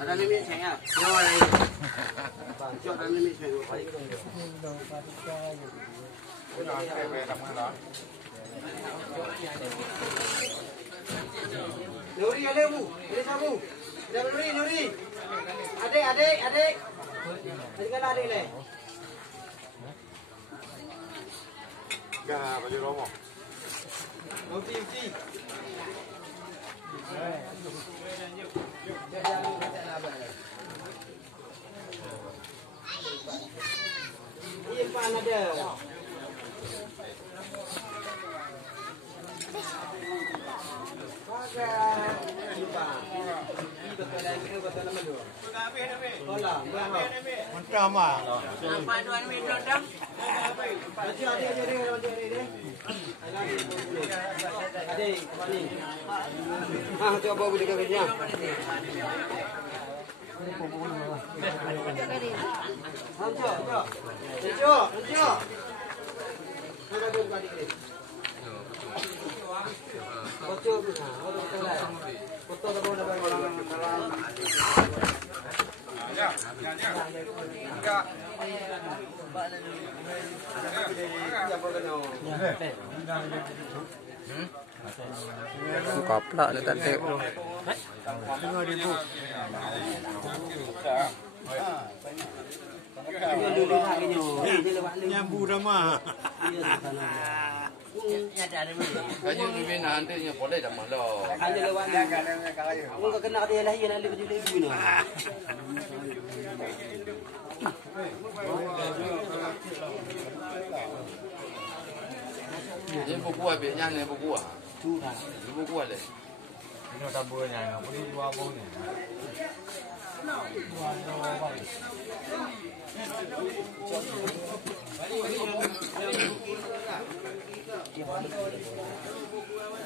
Ada limit saya. Nyawa lagi. Cok ada limit saya. Nuri ada bu, ini kamu. Ada Nuri. Adik. Tinggal adik le. Gak baju romo. Uti. Iya pan ada. Macam ah. Apa tuan minum dah? Adik, mari. Coba boleh kerja. Jom. Ada dua kali ni. Foto dah boleh Koplak ni tadi. 5,000. Nyambu ramah. Kayaknya lebih nanti nya boleh dah malah. ada lewat ni. Orang kena dia lah yang lebih ibu ni. Ini buku apa? Yang ni buku ah. Ini buku apa? Ini tak boleh ni. Boleh dua buku ni.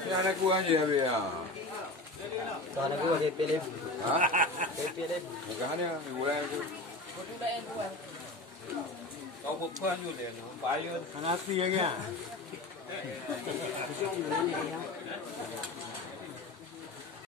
Ini anak gua aja ya. Kalau aku ada pilih. Hah? Pilih. Makanya bulan itu. Kau bukan juga ni. Bayar. Anak siapa?